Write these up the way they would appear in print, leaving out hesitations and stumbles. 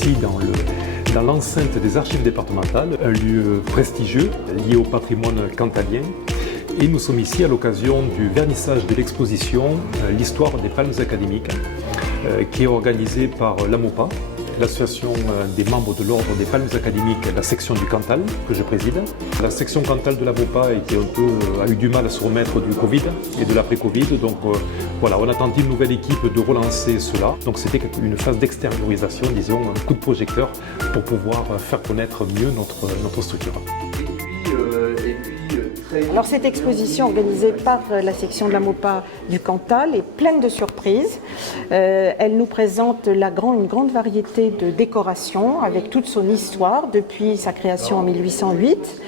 ici dans l'enceinte des archives départementales, un lieu prestigieux lié au patrimoine cantalien. Et nous sommes ici à l'occasion du vernissage de l'exposition L'histoire des palmes académiques, qui est organisée par l'AMOPA, l'association des membres de l'ordre des palmes académiques, la section du Cantal, que je préside. La section Cantal de l'AMOPA a eu du mal à se remettre du Covid et de l'après-Covid. Donc voilà, on a tenté une nouvelle équipe de relancer cela. Donc c'était une phase d'extériorisation, disons, un coup de projecteur pour pouvoir faire connaître mieux notre structure. Alors cette exposition organisée par la section de l'AMOPA du Cantal est pleine de surprises. Elle nous présente une grande variété de décorations avec toute son histoire depuis sa création en 1808.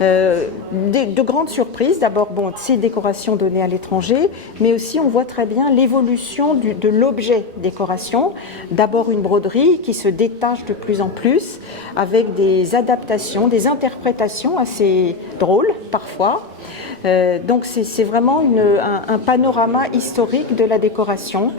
De grandes surprises, d'abord ces décorations données à l'étranger, mais aussi on voit très bien l'évolution de l'objet décoration. D'abord une broderie qui se détache de plus en plus avec des adaptations, des interprétations assez drôles parfois. Donc c'est vraiment un panorama historique de la décoration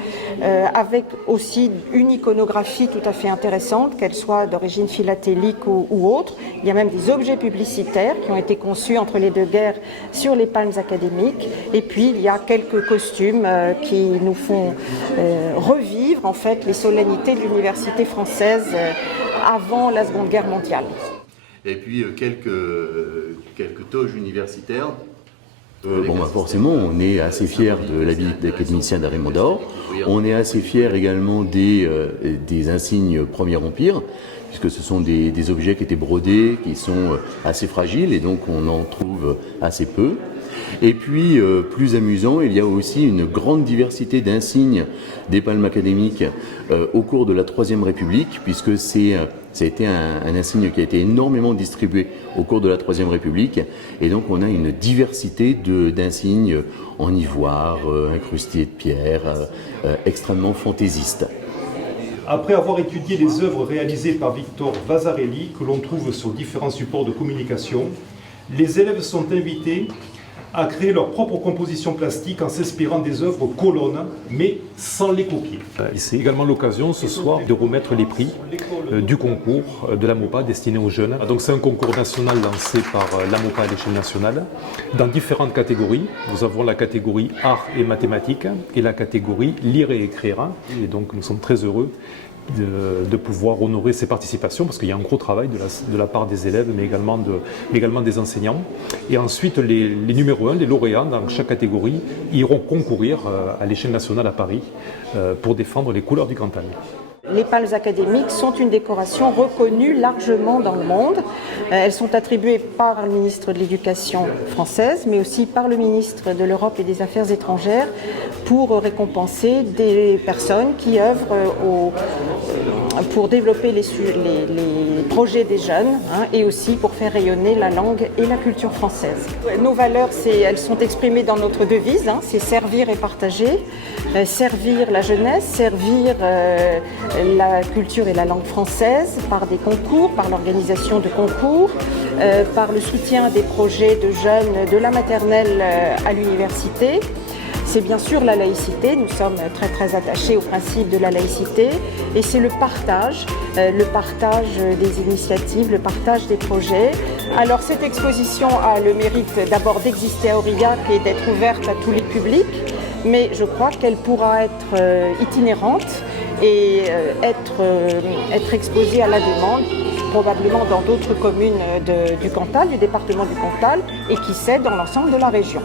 avec aussi une iconographie tout à fait intéressante, qu'elle soit d'origine philatélique ou autre. Il y a même des objets publicitaires qui ont été conçus entre les deux guerres sur les palmes académiques. Et puis il y a quelques costumes qui nous font revivre en fait les solennités de l'université française avant la Seconde Guerre mondiale. Et puis quelques toges universitaires. Forcément, on est assez fiers de l'habit d'académicien d'Araymond d'Or. On est assez fiers également des insignes Premier Empire, puisque ce sont des objets qui étaient brodés, qui sont assez fragiles, et donc on en trouve assez peu. Et puis, plus amusant, il y a aussi une grande diversité d'insignes des palmes académiques au cours de la Troisième République, puisque ça a été un insigne qui a été énormément distribué au cours de la Troisième République. Et donc, on a une diversité d'insignes en ivoire, incrustés de pierre, extrêmement fantaisistes. Après avoir étudié les œuvres réalisées par Victor Vasarely, que l'on trouve sur différents supports de communication, les élèves sont invités à créer leur propre composition plastique en s'inspirant des œuvres colonnes, mais sans les copier. C'est également l'occasion ce soir de remettre les prix du concours de l'AMOPA destiné aux jeunes. Donc c'est un concours national lancé par l'AMOPA à l'échelle nationale dans différentes catégories. Nous avons la catégorie art et mathématiques et la catégorie lire et écrire. Et donc nous sommes très heureux de pouvoir honorer ces participations parce qu'il y a un gros travail de la part des élèves mais également des enseignants. Et ensuite les numéros 1, les lauréats dans chaque catégorie iront concourir à l'échelle nationale à Paris pour défendre les couleurs du Cantal. Les palmes académiques sont une décoration reconnue largement dans le monde. Elles sont attribuées par le ministre de l'Éducation française, mais aussi par le ministre de l'Europe et des Affaires étrangères pour récompenser des personnes qui œuvrent pour développer les projets des jeunes et aussi pour faire rayonner la langue et la culture française. Nos valeurs, elles sont exprimées dans notre devise, c'est servir et partager, servir la jeunesse, servir la culture et la langue française par des concours, par l'organisation de concours, par le soutien des projets de jeunes de la maternelle à l'université. C'est bien sûr la laïcité, nous sommes très très attachés au principe de la laïcité et c'est le partage des initiatives, le partage des projets. Alors cette exposition a le mérite d'abord d'exister à Aurillac et d'être ouverte à tous les publics, mais je crois qu'elle pourra être itinérante et être exposée à la demande, probablement dans d'autres communes du Cantal, du département du Cantal et qui sait dans l'ensemble de la région.